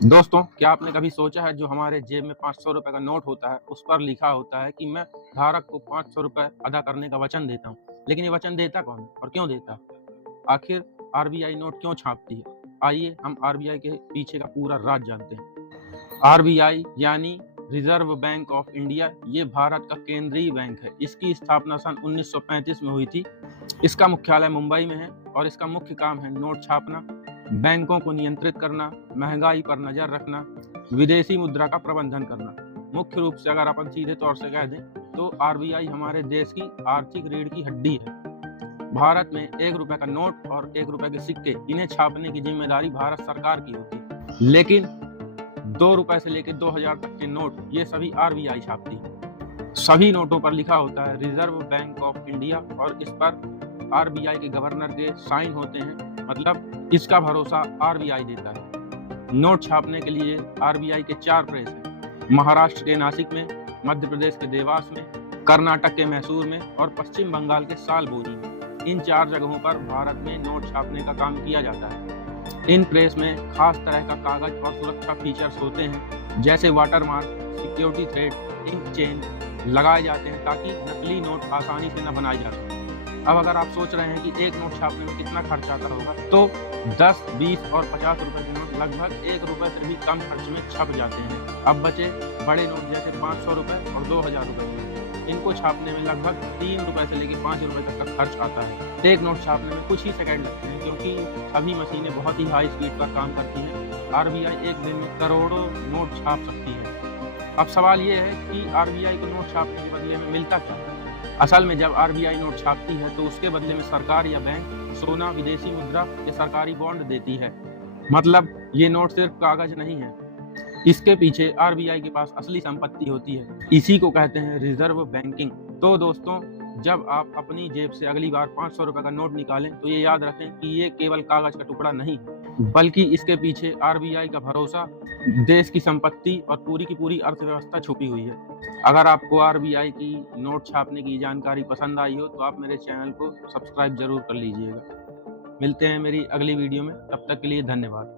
दोस्तों, क्या आपने कभी सोचा है जो हमारे जेब में 500 रुपए का नोट होता है, उस पर लिखा होता है कि मैं धारक को 500 रुपए अदा करने का वचन देता हूँ। लेकिन ये वचन देता कौन है और क्यों देता है? आखिर आरबीआई नोट क्यों छापती है? आइए हम आरबीआई के पीछे का पूरा राज जानते हैं। आरबीआई यानी रिजर्व बैंक ऑफ इंडिया, ये भारत का केंद्रीय बैंक है। इसकी स्थापना सन 1935 में हुई थी। इसका मुख्यालय मुंबई में है और इसका मुख्य काम है नोट छापना, बैंकों को नियंत्रित करना, महंगाई पर नजर रखना, विदेशी मुद्रा का प्रबंधन करना। मुख्य रूप से अगर अपन सीधे तौर से कह दें तो आरबीआई हमारे देश की आर्थिक रीढ़ की हड्डी है। भारत में 1 रुपए का नोट और 1 रुपए के सिक्के, इन्हें छापने की जिम्मेदारी भारत सरकार की होती है, लेकिन 2 रुपए से लेकर 2000 तक के नोट ये सभी आरबीआई छापती है। सभी नोटों पर लिखा होता है रिजर्व बैंक ऑफ इंडिया और इस पर आरबीआई के गवर्नर के साइन होते हैं। मतलब इसका भरोसा आरबीआई देता है। नोट छापने के लिए आरबीआई के 4 प्रेस हैं, महाराष्ट्र के नासिक में, मध्य प्रदेश के देवास में, कर्नाटक के मैसूर में और पश्चिम बंगाल के सालबोरी में। इन 4 जगहों पर भारत में नोट छापने का काम किया जाता है। इन प्रेस में खास तरह का कागज और सुरक्षा फीचर्स होते हैं, जैसे वाटरमार्क, सिक्योरिटी थ्रेड, इंक चेन लगाए जाते हैं ताकि नकली नोट आसानी से न बनाए जा सकें। अब अगर आप सोच रहे हैं कि एक नोट छापने में कितना खर्च आता होगा, तो 10, 20 और 50 रुपए के नोट लगभग 1 रुपए से भी कम खर्च में छप जाते हैं। अब बचे बड़े नोट जैसे 500 रुपए और 2000 रुपए। इनको छापने में लगभग 3 रुपए से लेकर 5 रुपए तक का खर्च आता है। एक नोट छापने में कुछ ही सेकंड लगते हैं, क्योंकि सभी मशीनें बहुत ही हाई स्पीड पर काम करती हैं। आरबीआई एक दिन में करोड़ों नोट छाप सकती है। अब सवाल ये है कि आरबीआई को नोट छापने के बदले में मिलता क्या है? असल में जब आरबीआई नोट छापती है तो उसके बदले में सरकार या बैंक सोना, विदेशी मुद्रा या सरकारी बॉन्ड देती है। मतलब ये नोट सिर्फ कागज नहीं है, इसके पीछे आरबीआई के पास असली संपत्ति होती है। इसी को कहते हैं रिजर्व बैंकिंग। तो दोस्तों, जब आप अपनी जेब से अगली बार 500 रुपए का नोट निकालें तो ये याद रखें कि ये केवल कागज का टुकड़ा नहीं है, बल्कि इसके पीछे आरबीआई का भरोसा, देश की संपत्ति और पूरी की पूरी अर्थव्यवस्था छुपी हुई है। अगर आपको आरबीआई की नोट छापने की जानकारी पसंद आई हो तो आप मेरे चैनल को सब्सक्राइब जरूर कर लीजिएगा। मिलते हैं मेरी अगली वीडियो में, तब तक के लिए धन्यवाद।